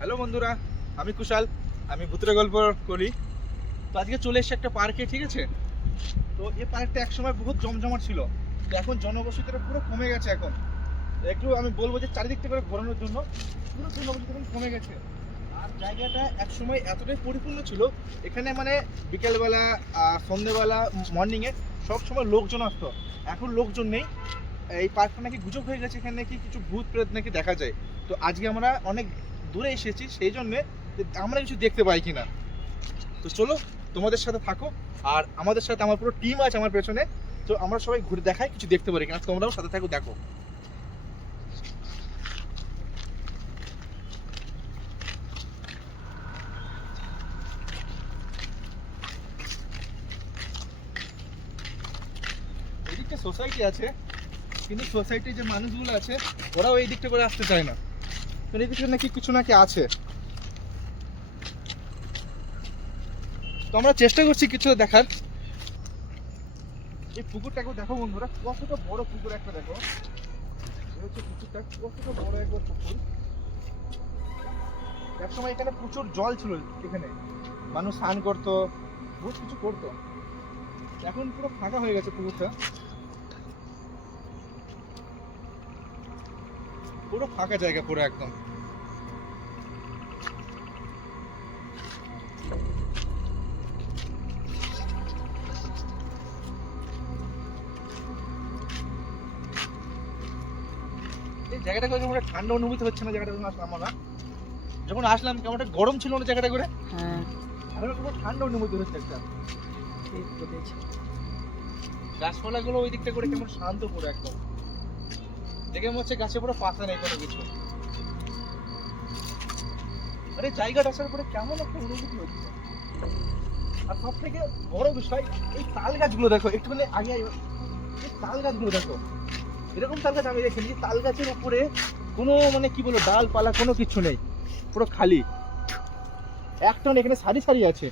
Hello বন্ধুরা, আমি কুশাল। আমি ভূতের গল্প করি। তো আজকে চলে এসেছি একটা পার্কে, ঠিক আছে? তো এই পার্কটা একসময় বহুত জমজমাট ছিল, তো এখন জনবসতিটা পুরো কমে গেছে। এখন একটু আমি বলবো যে চারিদিক থেকে ঘোরানোর জন্য পুরো জনবসতি এখন কমে গেছে। আর জায়গাটা একসময় এতটাই পরিপূর্ণ ছিল, এখানে মানে বিকেলবেলা, সন্ধ্যেবেলা, মর্নিংয়ে সব সময় লোকজন আসতো। এখন লোকজন নেই। এই পার্কটা নাকি গুজব হয়ে গেছে, এখানে নাকি কিছু ভূত প্রেত নাকি দেখা যায়। তো আজকে আমরা অনেক দূরে এসেছি, সেই জন্যে আমরা কিছু দেখতে পাই কিনা। তো চলো তোমাদের সাথে থাকো, আর আমাদের সাথে আমার পুরো টিম আছে আমার পেছনে। তো আমরা সবাই ঘুরে দেখাই কিছু দেখতে পারি কিনা, তোমরাও সাথে থাকো, দেখো। এদিকটা সোসাইটি আছে, কিন্তু সোসাইটির যে মানুষগুলো আছে ওরাও এই দিকটা করে আসতে চায় না। তো এই দিকটা নাকি কিছু নাকি আছে। তো আমরা চেষ্টা করছি কিছু দেখার। এই পুকুরটাকে দেখো বন্ধুরা, কতটা বড় পুকুর একটা দেখো। হচ্ছে পুকুরটা কতটা বড় একবার পুকুর। একসময় এখানে প্রচুর জল ছিল, এখানে মানুষ স্নান করতো, বহুত কিছু করতো। এখন পুরো ফাঁকা হয়ে গেছে পুকুরটা, পুরো ফাঁকা জায়গা পুরো একদম। এই জায়গাটা করে কেমন ঠান্ডা অনুভূতি হচ্ছে না, জায়গাটা যখন আসলাম আমরা, যখন আসলাম কেমন একটা গরম ছিল না জায়গাটা করে। হ্যাঁ, এখন পুরো ঠান্ডা অনুভূতি হচ্ছে একটা। ঠিক বলেছ। গাছপালা গুলো ওই দিকটা করে কেমন শান্ত পুরো একদম, দেখে মনে হচ্ছে গাছে পুরো পাতা নেই কোনো কিছু। আরে জায়গাটা আসার পরে কেমন একটা অনুভূতি হচ্ছে। আর সব থেকে বড় বিষয়, এই তাল গাছগুলো দেখো, একটুখানি আগে এই তাল গাছগুলো দেখো। এরকম তাল গাছ আমি দেখেছি, তাল গাছের উপরে কোনো মানে কি বলবো ডালপালা কোনো কিছু নেই, পুরো খালি। একটা এখানে সারি সারি আছে।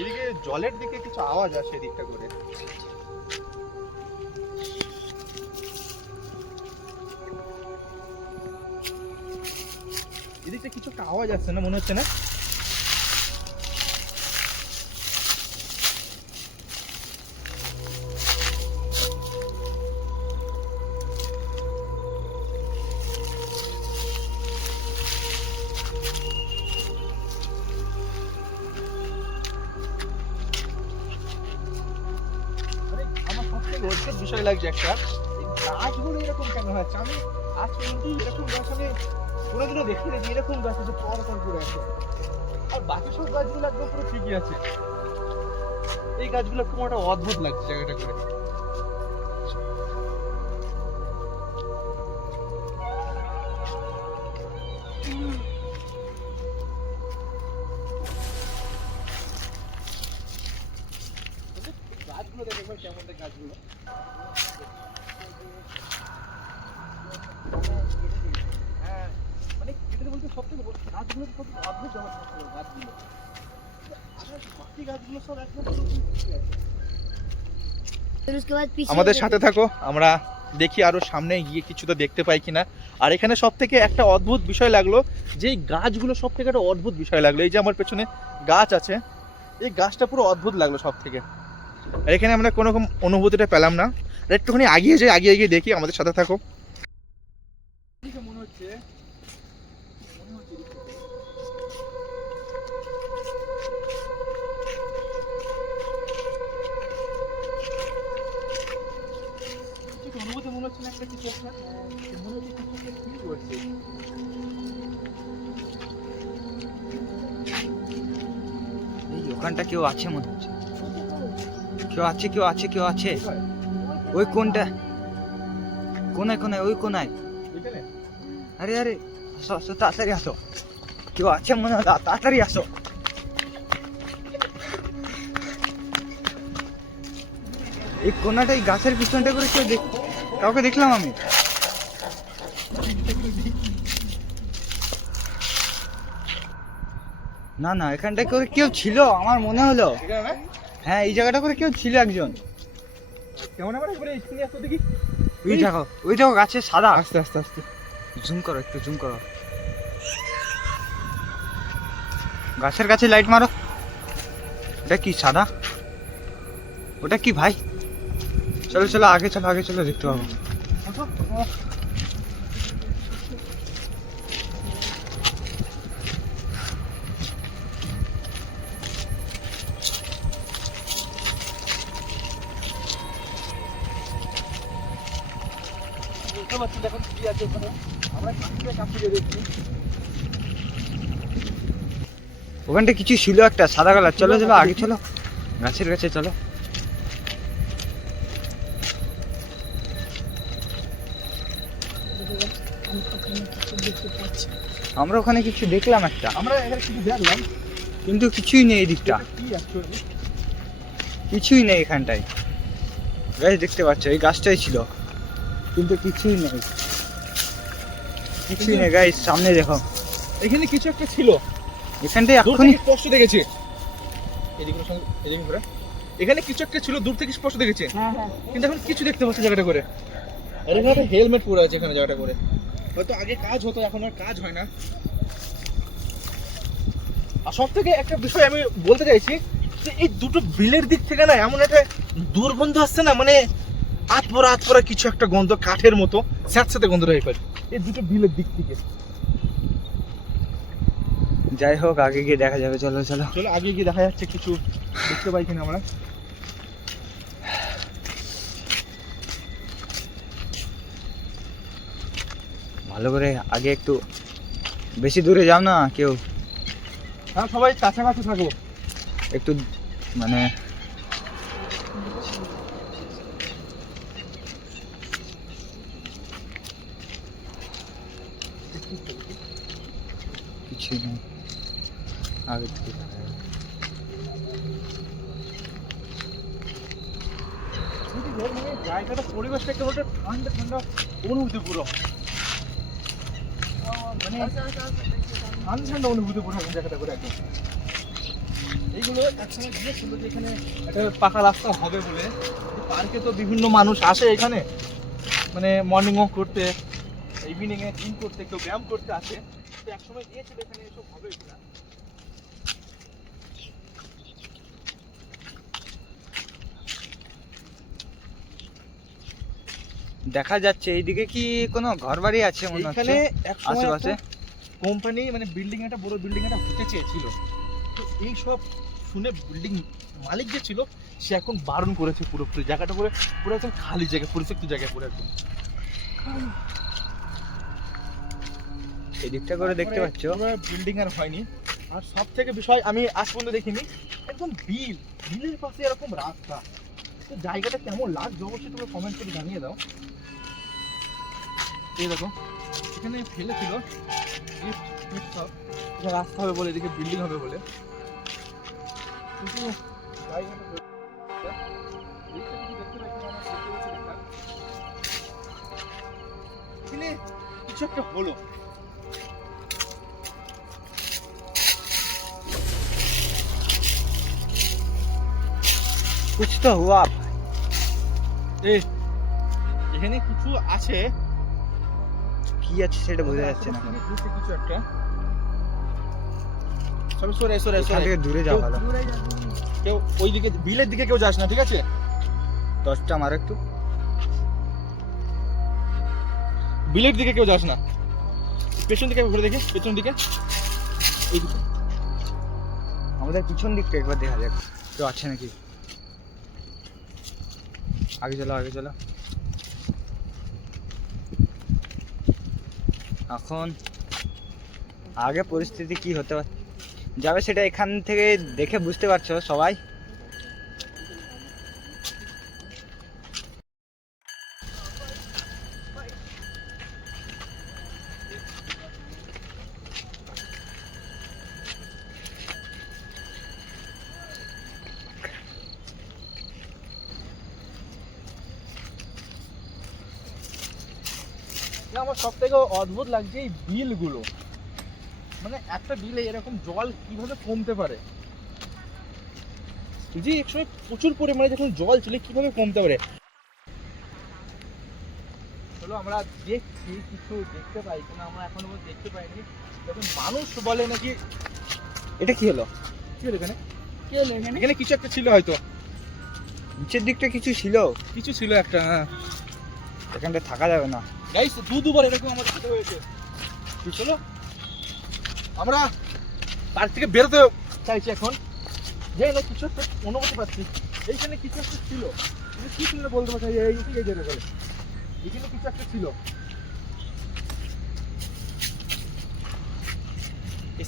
এদিকে জলের দিকে কিছু আওয়াজ আসে এদিকটা করে। এদিকটা কিছু একটা আওয়াজ আসছে না, মনে হচ্ছে না? আরে আমার সবথেকে রোচক বিষয় লাগছে একটা, এই গাছগুলো এরকম কেন হচ্ছে? আমি আজ পর্যন্ত এরকম গাছ আমি কোনোদিনও দেখিনি যে এরকম গাছ আছে পর পর করে আছে। আর বাকি সব গাছগুলো একদম পুরো ঠিকই আছে, এই গাছগুলো খুব একটা অদ্ভুত লাগছে জায়গাটা করে। গাছগুলো দেখো একবার কেমন দেখ গাছগুলো। হ্যাঁ, মানে এটা বলতে সবথেকে গাছগুলো খুব অদ্ভুত গাছগুলো। আর বাকি গাছগুলো সব একদম পুরো ঠিকই আছে। फिर उसके बाद पीछे আমাদের সাথে থাকো, আমরা দেখি আরো সামনে গিয়ে কিছুটা দেখতে পাই কিনা। আর এখানে সব থেকে একটা অদ্ভুত বিষয় লাগলো, যে এই গাছগুলো সব থেকে একটা অদ্ভুত বিষয় লাগলো। এই যে আমার পেছনে গাছ আছে, এই গাছটা পুরো অদ্ভুত লাগলো সব থেকে। আর এখানে আমরা কোনো রকম অনুভূতিটা পেলাম না। আর একটুখানি আগিয়ে যাই, আগিয়ে গিয়ে দেখি, আমাদের সাথে থাকো। মনে হচ্ছে অনুভূতি মনে হচ্ছে না একটা কিছু একটা, মনে হচ্ছে কিছু একটা ফিল করছে। এই ওখানটা কেউ আছে মনে হচ্ছে, কেউ আছে কেউ আছে কেউ আছে। ওই কোনটা, কোনায় কোনায়, ওই কোনায়। এখানে আরে আরে, আসো আসো, তাড়াতাড়ি আসো, কেউ আছে মনে হয়, তাড়াতাড়ি আসো। এই কোনাটা, এই গাছের পিছনটা করে কেউ কাউকে দেখলাম আমি। না না, এখানটায় করে কেউ ছিল আমার মনে হলো। এখানে না? হ্যাঁ, এই জায়গাটা করে কেউ ছিল একজন। কেমন আবার একবারে এখানে আসতো দেখি। ওই দেখো গাছে সাদা। আস্তে আস্তে আস্তে। জুম করো, একটু জুম করো। গাছের কাছে লাইট মারো। ওটা কি সাদা? ওটা কি ভাই? চলো চলো আগে চলো, আগে চলো, দেখতে পাবো। বুঝতে পারছি এখন কি আছে ওখানে। আমরা কাছে দেখছি। ওখানটা কিছু ছিল একটা সাদা কালার। চলো চলো আগে চলো, গাছের কাছে চলো। আমি ওখানে কিছু দেখতে পাচ্ছি। আমরা ওখানে কিছু দেখলাম একটা, আমরা এখানে কিছু দেখলাম, কিন্তু কিছুই নেই এই দিকটা, কি অ্যাকচুয়ালি কিছুই নেই এখানটায়। গাছ দেখতে পাচ্ছ, এই গাছটাই ছিল, কিন্তু কিছুই নেই, কিছুই নেই। গাছ সামনে দেখো, এখানে কিছু একটা ছিল। এখানটায় দূর এক্ষুনি থেকে স্পষ্ট দেখেছি। এদিকে সঙ্গে এদিকে ঘুরে। এখানে কিছু একটা ছিল, দূর থেকে স্পষ্ট দেখেছি। হ্যাঁ হ্যাঁ কিন্তু এখন কিছু দেখতে পাচ্ছি জায়গাটা করে। আর এখানে হেলমেট পরে আছে এখানে জায়গাটা করে। হয়তো আগে কাজ হতো, এখন আর কাজ হয় না। আর সব থেকে একটা বিষয় আমি বলতে চাইছি যে এই দুটো বিলের দিক থেকে না এমন একটা দুর্গন্ধ আসছে না, মানে আতপরা কিছু একটা গন্ধ, কাঠের মতো স্যাঁতস্যাঁতে গন্ধ টাইপের এই দুটো বিলের দিক থেকে। যাই হোক আগে গিয়ে দেখা যাবে। চলো চলো চলো আগে গিয়ে দেখা যাচ্ছে কিছু দেখতে পাই কিনা আমরা। ভালো করে আগে একটু, বেশি দূরে যাও না কেউ, হ্যাঁ সবাই কাছাকাছি থাকবো। একটু মানে কিছুই নেই আগে থেকে দেখা যাবে। মানে জায়গাটা পরিবেশটা একটা বলতে ঠান্ডা ঠান্ডা অনুভূতি পুরো, মানে ঠান্ডা ঠান্ডা অনুভূতি পুরো জায়গাটা করে একদম। এইগুলো একসময় গিয়েছিল যে এখানে একটা পাকা রাস্তা হবে বলে। পার্কে তো বিভিন্ন মানুষ আসে এখানে, মানে মর্নিং ওয়াক করতে, ইভিনিং এ জিম করতে, কেউ ব্যায়াম করতে আসে। তো একসময় গিয়েছিল এখানে এসব হবে কিনা। দেখা যাচ্ছে এইদিকে কি কোনো ঘর বাড়ি আছে মনে এখানে হচ্ছে আশেপাশে। কোম্পানি মানে বিল্ডিং, একটা বড় বিল্ডিং একটা হতে চেয়েছিল। তো এই সব শুনে বিল্ডিং মালিক যে ছিল সে এখন বারণ করেছে পুরোপুরি জায়গাটা করে, পুরো একদম খালি জায়গা, পরিত্যক্ত জায়গায় পুরো একদম। এই দিকটা করে দেখতে পাচ্ছ, বিল্ডিং আর হয়নি। আর সব থেকে বিষয় আমি আজ পর্যন্ত দেখিনি, একদম বিলের পাশে এরকম রাস্তা। তো জায়গাটা কেমন লাগছে অবশ্যই তোমরা কমেন্ট করে জানিয়ে দাও। এই দেখো এখানে ফেলেছিল রাস্তা হবে বলে, এদিকে বিল্ডিং হবে বলে, কিন্তু জায়গাটা এখানে কিছু একটা হলো। कुछ तो हुआ। এখানে কিছু আছে, কি আছে সেটা বোঝা যাচ্ছে না। কিছু একটা সব সরে সরে এখান সরে থেকে দূরে যাওয়া ভালো। কেউ ওইদিকে বিলের দিকে কেউ যাস না, ঠিক আছে? দশটা মারো একটু। বিলের দিকে কেউ যাস না, পেছন দিকে ঘুরে দেখি, পেছন দিকে এইদিকে। আমাদের পিছন দিকটা একবার দেখা যাক কেউ আছে নাকি। আগে চলো আগে চলো। এখন আগে পরিস্থিতি কি হতে যাবে সেটা এখান থেকে দেখে বুঝতে পারছো সবাই। আমার সব থেকে অদ্ভুত লাগছে এই বিলগুলো। মানে একটা বিলে এরকম জল কিভাবে কমতে পারে, যে একসময় প্রচুর পরিমাণে যখন জল ছিল কিভাবে কমতে পারে। চলো আমরা দেখছি কিছু দেখতে পাই কিনা, আমরা এখনো পর্যন্ত দেখতে পাইনি। যখন মানুষ বলে নাকি, এটা কি হলো, কি হলো এখানে? কি হলো এখানে? এখানে কিছু একটা ছিল হয়তো, নিচের দিকটা কিছু ছিল, কিছু ছিল একটা। হ্যাঁ এখানটা থাকা যাবে না। গাইস, দুবার এরকম আমাদের সাথে হয়েছে। চলো আমরা পার্ক থেকে বেরোতে চাইছি এখন, যাই না কিছু একটা অনুমতি পাচ্ছি। এইখানে কিছু একটা ছিল, কিন্তু কি ছিল বলতে পারছি না, এই জায়গা করে এখানে কিছু একটা ছিল।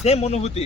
সেম অনুভূতি।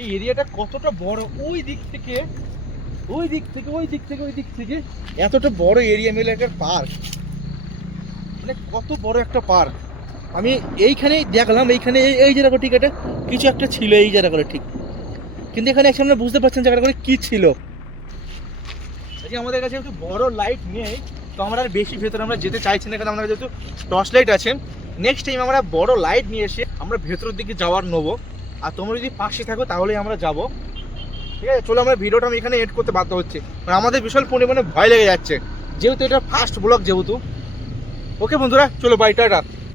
এই এরিয়াটা কতটা বড়, ওই দিক থেকে এতটা বড় এরিয়া মিলে একটা পার্ক, মানে কত বড় একটা পার্ক। আমি এইখানেই দেখলাম, এইখানে এই জায়গা ঠিক এটা কিছু একটা ছিল এই জায়গা করে ঠিক, কিন্তু এখানে একসাথে আমরা বুঝতে পারছেন জায়গাটা করে কি ছিল। আজকে আমাদের কাছে একটু বড় লাইট নেই, তো আমরা আর বেশি ভেতরে আমরা যেতে চাইছি না, কারণ আমরা যেহেতু টর্চ লাইট আছে। নেক্সট টাইম আমরা বড় লাইট নিয়ে এসে আমরা ভেতরের দিকে যাওয়ার নেবো, আর তোমরা যদি পাশে থাকো তাহলেই আমরা যাব। ঠিক আছে, চলো আমরা ভিডিওটা আমি এখানে এড করতে বাধ্য হচ্ছে, কারণ আমাদের বিশাল পরিমাণে ভয় লেগে যাচ্ছে, যেহেতু এটা ফার্স্ট ব্লগ যেহেতু। ওকে বন্ধুরা, চলো বাই, টাটা।